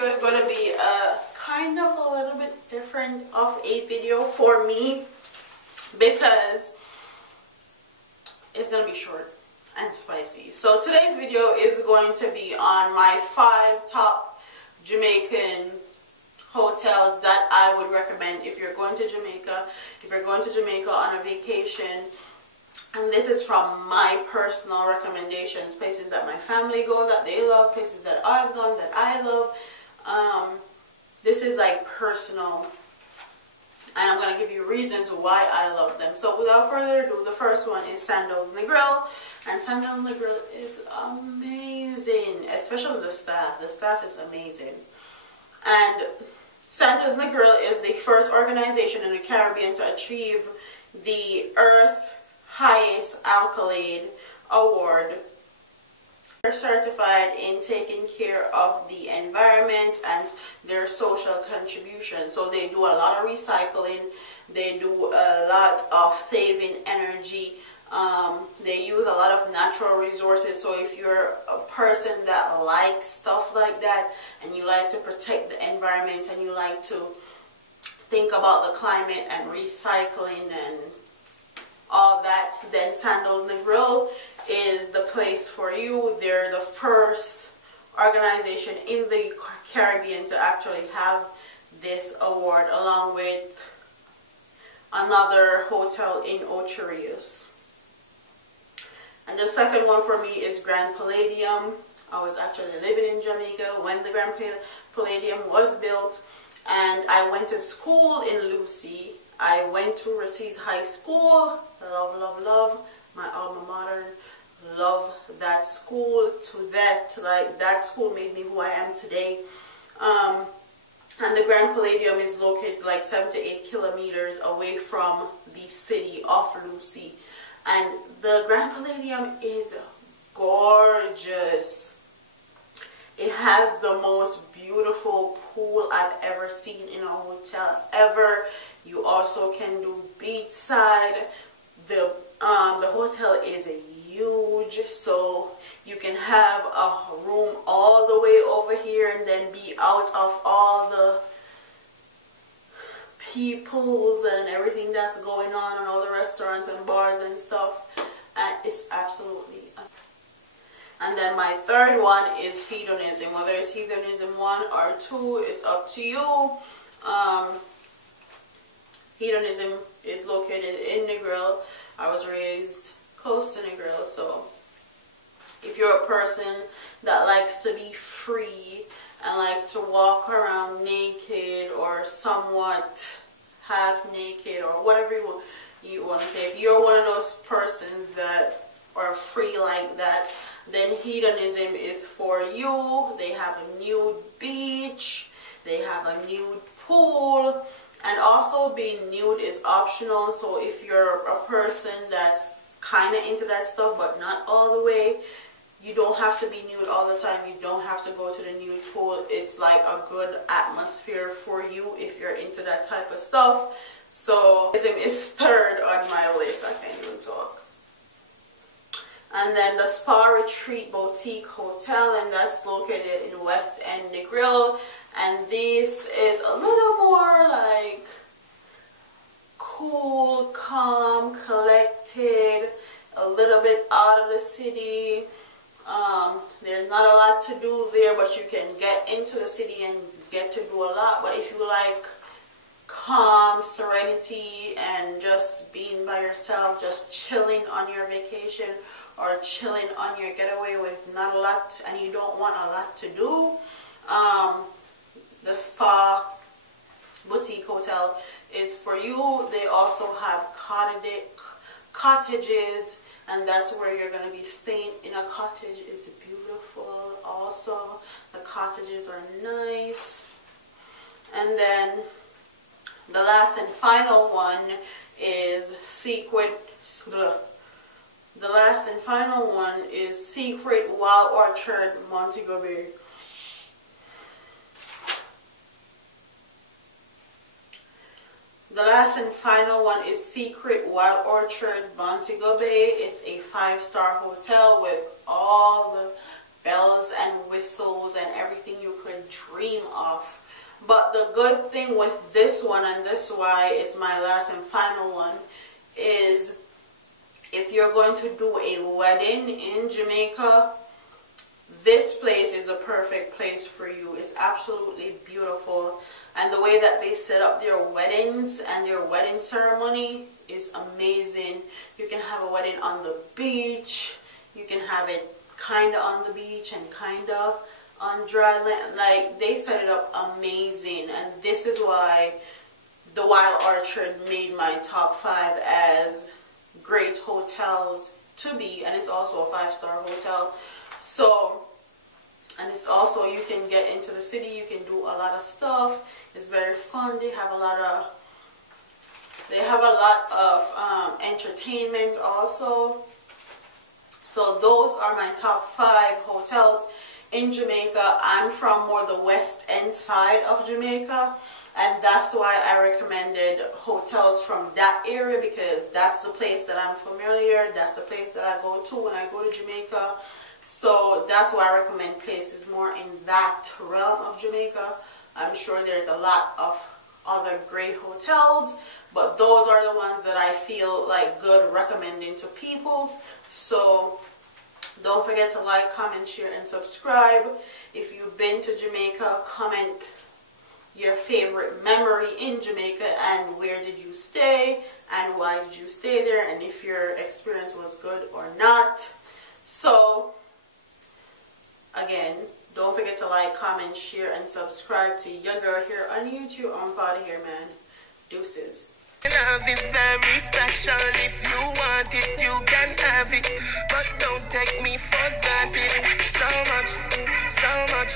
It's going to be a kind of a little bit different of a video for me because it's going to be short and spicy. So today's video is going to be on my 5 top Jamaican hotels that I would recommend if you're going to Jamaica, on a vacation. And this is from my personal recommendations, places that my family go that they love, places that I've gone that I love. This is like personal, and I'm going to give you reasons why I love them. So without further ado, the first one is Sandals and the Grill. And Sandals and the Grill is amazing, especially the staff. The staff is amazing. And Sandals and the Grill is the first organization in the Caribbean to achieve the Earth highest accolade award. They're certified in taking care of the environment and their social contribution. So they do a lot of recycling, they do a lot of saving energy, they use a lot of natural resources. So if you're a person that likes stuff like that and you like to protect the environment and you like to think about the climate and recycling and all that, then Sandals and the Grill is the place for you. They're the first organization in the Caribbean to actually have this award, along with another hotel in Ocho Rios. And the second one for me is Grand Palladium. I was actually living in Jamaica when the Grand Palladium was built, and I went to school in Lucy. I went to Racine High School. Love, love, love my alma mater. Love that school to that. Like, that school made me who I am today. And the Grand Palladium is located like 7 to 8 kilometers away from the city of Lucy. And the Grand Palladium is gorgeous. It has the most beautiful pool I've ever seen in a hotel ever. You also can do beachside. The hotel is huge, so you can have a room all the way over here and then be out of all the peoples and everything that's going on and all the restaurants and bars and stuff. And it's absolutely amazing. And then my third one is hedonism. Whether it's hedonism 1 or 2, it's up to you. Hedonism is located in Negril. I was raised close to Negril, so if you're a person that likes to be free and like to walk around naked or somewhat half naked or whatever you want to say, if you're one of those persons that are free like that, then hedonism is for you. They have a nude beach, they have a nude pool, and also being nude is optional. So if you're a person that's kind of into that stuff but not all the way, you don't have to be nude all the time. You don't have to go to the nude pool. It's like a good atmosphere for you if you're into that type of stuff. So hedonism is third on my list. I can't even talk. And then the Spa Retreat Boutique Hotel, and that's located in West End Negril. And this is a little more like cool, calm, collected, a little bit out of the city. There's not a lot to do there, but you can get into the city and get to do a lot. But if you like calm, serenity, and just being by yourself, just chilling on your vacation or chilling on your getaway with not a lot, and you don't want a lot to do, the Spa Boutique Hotel is for you. They also have cottages, and that's where you're going to be staying in a cottage. It's beautiful also. The cottages are nice. And then the last and final one is Secret Wild Orchard, Montego Bay. The last and final one is Secret Wild Orchard, Montego Bay. It's a 5-star hotel with all the bells and whistles and everything you could dream of. But the good thing with this one, and this is why it's my last and final one, is if you're going to do a wedding in Jamaica, this place is a perfect place for you. It's absolutely beautiful. And the way that they set up their weddings and their wedding ceremony is amazing. You can have a wedding on the beach. You can have it kind of on the beach and kind of on dry land. Like, they set it up amazing. And this is why the Wild Orchard made my top 5 as great hotels to be. And it's also a 5-star hotel. So, and it's also, you can get into the city, you can do a lot of stuff. It's very fun. They have a lot of entertainment also. So those are my top 5 hotels in Jamaica. I'm from more the west end side of Jamaica, and that's why I recommended hotels from that area, because that's the place that I'm familiar. That's the place that I go to when I go to Jamaica. So that's why I recommend places more in that realm of Jamaica. I'm sure there's a lot of other great hotels, but those are the ones that I feel like good recommending to people. So don't forget to like, comment, share, and subscribe. If you've been to Jamaica, comment your favorite memory in Jamaica and where did you stay and why did you stay there, and if your experience was good or not. So again, don't forget to like, comment, share, and subscribe to your girl here on YouTube. I'm out of here, man. Deuces. Love is very special. If you want it, you can have it. But don't take me for granted. So much, so much.